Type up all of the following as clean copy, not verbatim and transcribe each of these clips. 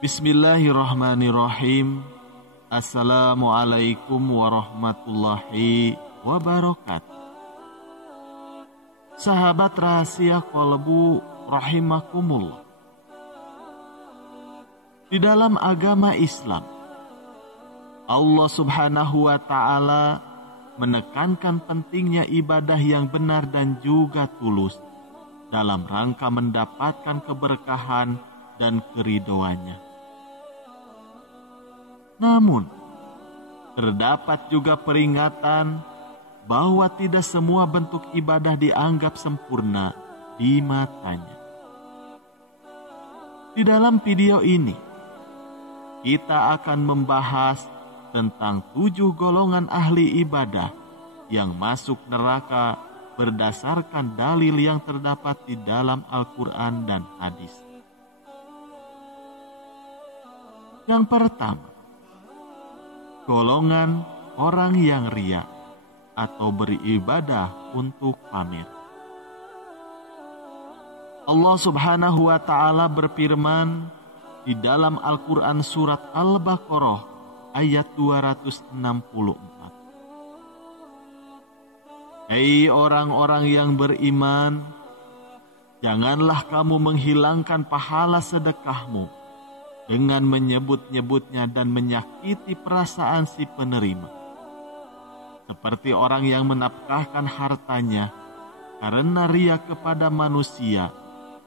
Bismillahirrahmanirrahim. Assalamualaikum warahmatullahi wabarakatuh. Sahabat rahasia kolbu rahimakumullah. Di dalam agama Islam, Allah subhanahu wa ta'ala menekankan pentingnya ibadah yang benar dan juga tulus dalam rangka mendapatkan keberkahan dan keridhoannya. Namun, terdapat juga peringatan bahwa tidak semua bentuk ibadah dianggap sempurna di matanya. Di dalam video ini, kita akan membahas tentang 7 golongan ahli ibadah yang masuk neraka berdasarkan dalil yang terdapat di dalam Al-Quran dan hadis. Yang pertama, golongan orang yang riya atau beribadah untuk pamer. Allah subhanahu wa ta'ala berfirman di dalam Al-Quran surat Al-Baqarah ayat 264. Hei orang-orang yang beriman, janganlah kamu menghilangkan pahala sedekahmu dengan menyebut-nyebutnya dan menyakiti perasaan si penerima. Seperti orang yang menafkahkan hartanya karena riya kepada manusia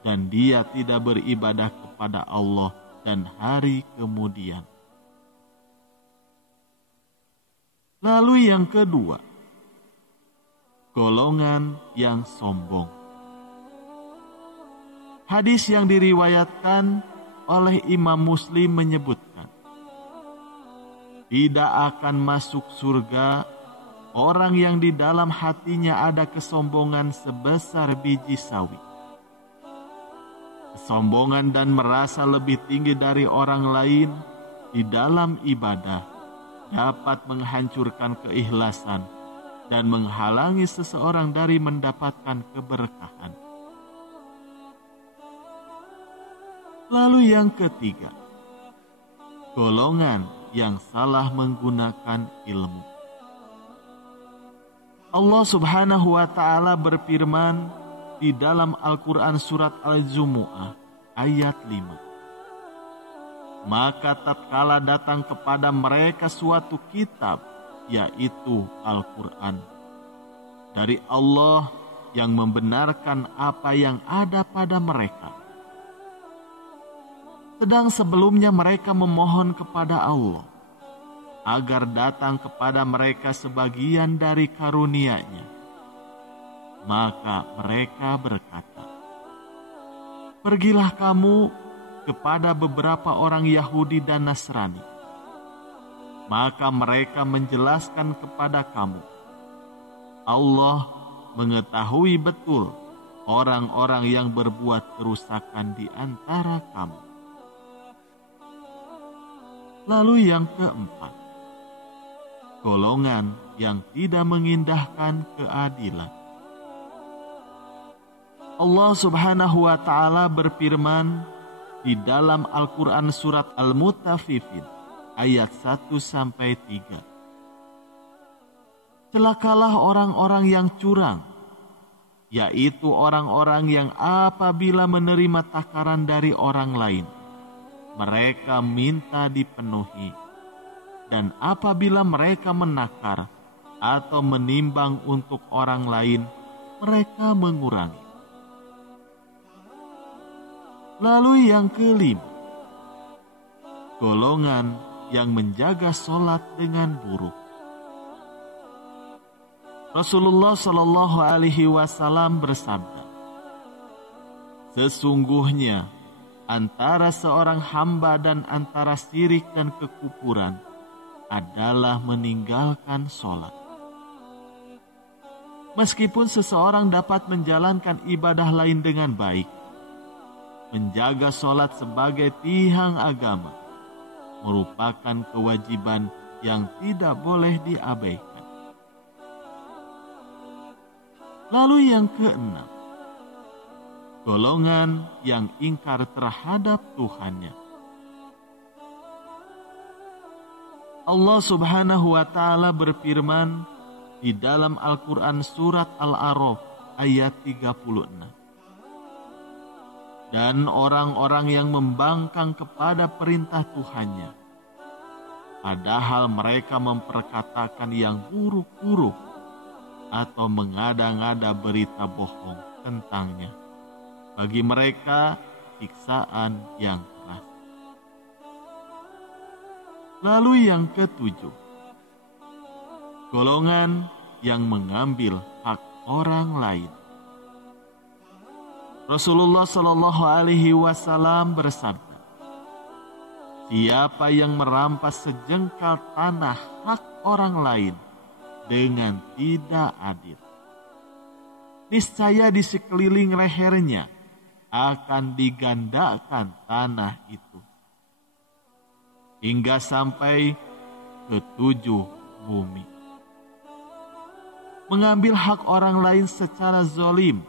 dan dia tidak beribadah kepada Allah dan hari kemudian. Lalu yang kedua, golongan yang sombong. Hadis yang diriwayatkan oleh Imam Muslim menyebutkan, tidak akan masuk surga orang yang di dalam hatinya ada kesombongan sebesar biji sawi. Kesombongan dan merasa lebih tinggi dari orang lain di dalam ibadah dapat menghancurkan keikhlasan dan menghalangi seseorang dari mendapatkan keberkahan. Lalu yang ketiga, golongan yang salah menggunakan ilmu. Allah subhanahu wa ta'ala berfirman di dalam Al-Quran surat Al-Jumu'ah ayat 5. Maka tatkala datang kepada mereka suatu kitab, yaitu Al-Quran, dari Allah yang membenarkan apa yang ada pada mereka. Sedang sebelumnya mereka memohon kepada Allah agar datang kepada mereka sebagian dari karunia-Nya. Maka mereka berkata, pergilah kamu kepada beberapa orang Yahudi dan Nasrani. Maka mereka menjelaskan kepada kamu, Allah mengetahui betul orang-orang yang berbuat kerusakan di antara kamu. Lalu yang keempat, golongan yang tidak mengindahkan keadilan. Allah subhanahu wa ta'ala berfirman di dalam Al-Quran surat Al-Mutaffifin ayat 1-3. Celakalah orang-orang yang curang, yaitu orang-orang yang apabila menerima takaran dari orang lain, mereka minta dipenuhi, dan apabila mereka menakar atau menimbang untuk orang lain, mereka mengurangi. Lalu yang kelima, golongan yang menjaga sholat dengan buruk. Rasulullah Shallallahu Alaihi Wasallam bersabda, sesungguhnya antara seorang hamba dan antara syirik dan kekufuran adalah meninggalkan sholat. Meskipun seseorang dapat menjalankan ibadah lain dengan baik, menjaga sholat sebagai tiang agama merupakan kewajiban yang tidak boleh diabaikan. Lalu yang keenam, golongan yang ingkar terhadap Tuhannya. Allah Subhanahu wa Ta'ala berfirman di dalam Al-Quran surat Al-A'raf ayat 36. Dan orang-orang yang membangkang kepada perintah Tuhannya, padahal mereka memperkatakan yang buruk-buruk atau mengada-ngada berita bohong tentangnya, bagi mereka siksaan yang keras. Lalu yang ketujuh, golongan yang mengambil hak orang lain. Rasulullah Shallallahu Alaihi Wasallam bersabda, siapa yang merampas sejengkal tanah hak orang lain dengan tidak adil, niscaya di sekeliling lehernya akan digandakan tanah itu hingga sampai ke 7 bumi. Mengambil hak orang lain secara zalim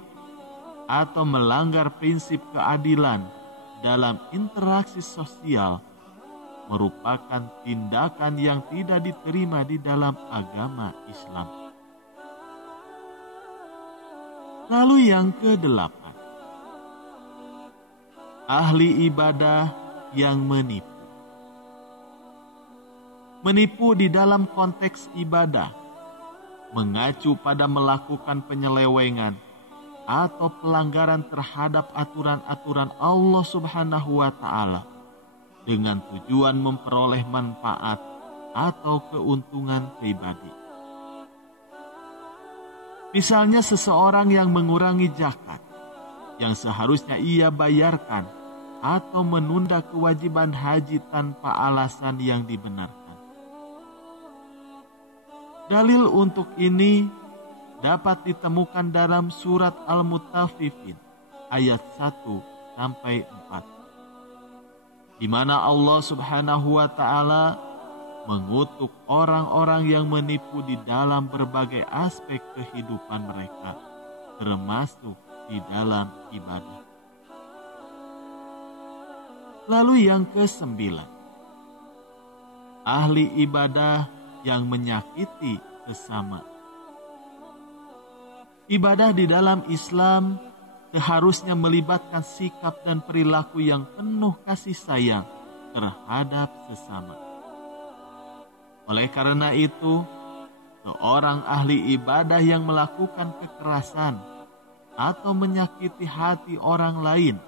atau melanggar prinsip keadilan dalam interaksi sosial merupakan tindakan yang tidak diterima di dalam agama Islam. Lalu yang ke-8, ahli ibadah yang menipu. Menipu di dalam konteks ibadah mengacu pada melakukan penyelewengan atau pelanggaran terhadap aturan-aturan Allah Subhanahu wa Ta'ala dengan tujuan memperoleh manfaat atau keuntungan pribadi. Misalnya seseorang yang mengurangi zakat yang seharusnya ia bayarkan atau menunda kewajiban haji tanpa alasan yang dibenarkan. Dalil untuk ini dapat ditemukan dalam surat Al-Mutaffifin ayat 1-4, di mana Allah Subhanahu wa Ta'ala mengutuk orang-orang yang menipu di dalam berbagai aspek kehidupan mereka, termasuk di dalam ibadah. Lalu yang ke-9, ahli ibadah yang menyakiti sesama. Ibadah di dalam Islam seharusnya melibatkan sikap dan perilaku yang penuh kasih sayang terhadap sesama. Oleh karena itu, seorang ahli ibadah yang melakukan kekerasan atau menyakiti hati orang lain,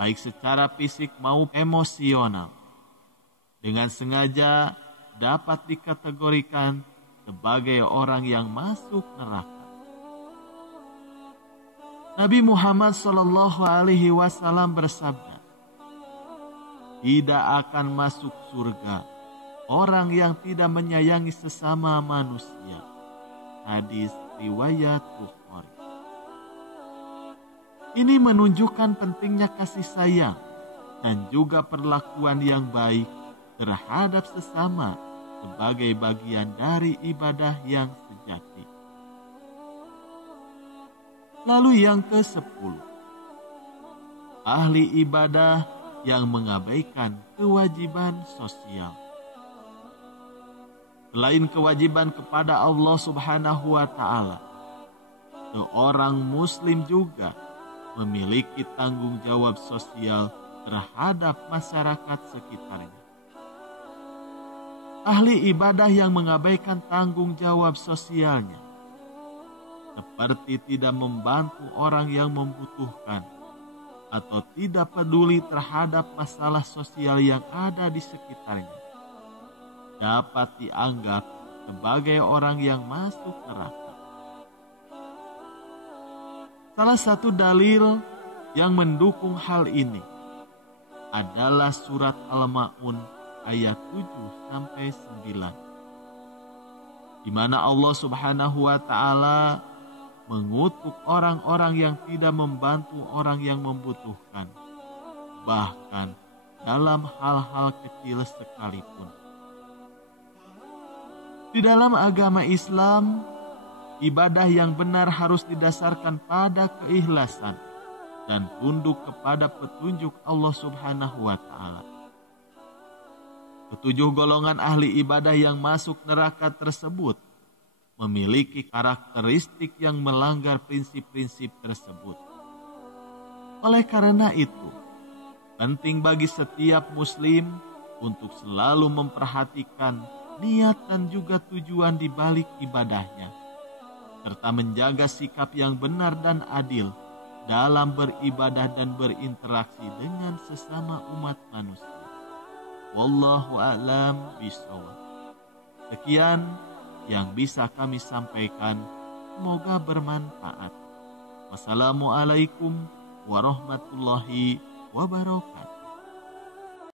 baik secara fisik maupun emosional, dengan sengaja dapat dikategorikan sebagai orang yang masuk neraka. Nabi Muhammad SAW bersabda, tidak akan masuk surga orang yang tidak menyayangi sesama manusia. Hadis riwayat Bukhari. Ini menunjukkan pentingnya kasih sayang dan juga perlakuan yang baik terhadap sesama sebagai bagian dari ibadah yang sejati. Lalu yang ke-10, ahli ibadah yang mengabaikan kewajiban sosial. Selain kewajiban kepada Allah Subhanahu wa Ta'ala, seorang muslim juga memiliki tanggung jawab sosial terhadap masyarakat sekitarnya. Ahli ibadah yang mengabaikan tanggung jawab sosialnya, seperti tidak membantu orang yang membutuhkan atau tidak peduli terhadap masalah sosial yang ada di sekitarnya, dapat dianggap sebagai orang yang masuk neraka. Salah satu dalil yang mendukung hal ini adalah surat Al-Ma'un ayat 7-9, di mana Allah Subhanahu wa Ta'ala mengutuk orang-orang yang tidak membantu orang yang membutuhkan, bahkan dalam hal-hal kecil sekalipun. Di dalam agama Islam, ibadah yang benar harus didasarkan pada keikhlasan dan tunduk kepada petunjuk Allah Subhanahu wa Ta'ala. Ketujuh golongan ahli ibadah yang masuk neraka tersebut memiliki karakteristik yang melanggar prinsip-prinsip tersebut. Oleh karena itu, penting bagi setiap muslim untuk selalu memperhatikan niat dan juga tujuan di balik ibadahnya, serta menjaga sikap yang benar dan adil dalam beribadah dan berinteraksi dengan sesama umat manusia. Wallahu a'lam bishawab. Sekian yang bisa kami sampaikan, semoga bermanfaat. Wassalamualaikum warahmatullahi wabarakatuh.